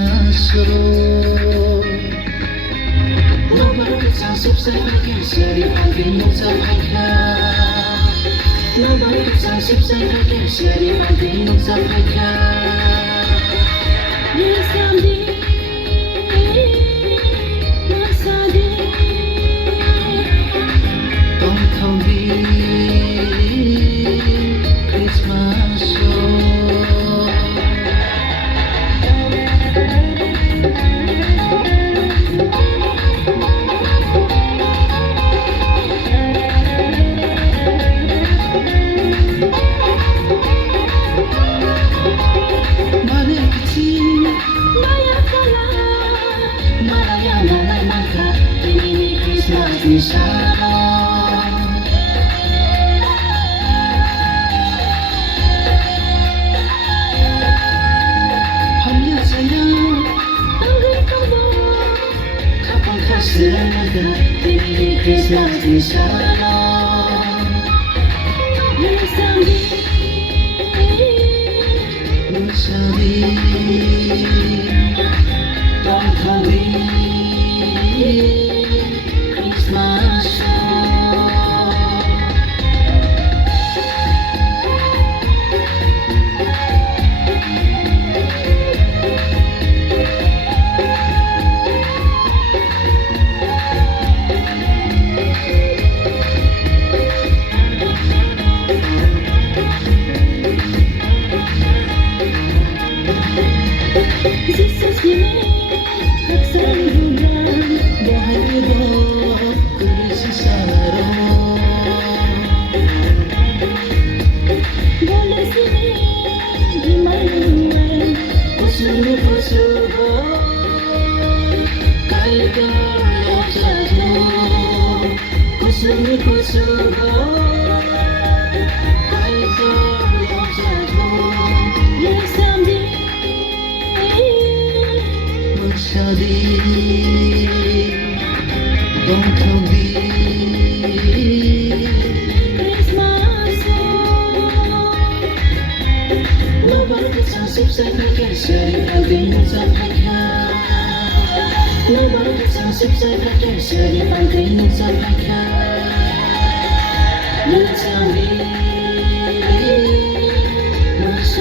masuk. Nobody could sound subside, sorry, I've been moved up higher. Nobody could sound subside, sorry, I've been moved up higher. Yes, I'm deep. Christmas inshallah. Yes, I'm Don't call me Christmas song. Don't tell me Christmas song. Nobody can sound subside, sorry, I've been moved up higher. Nobody can sound subside, sorry, I've been moved up higher. You tell me, what's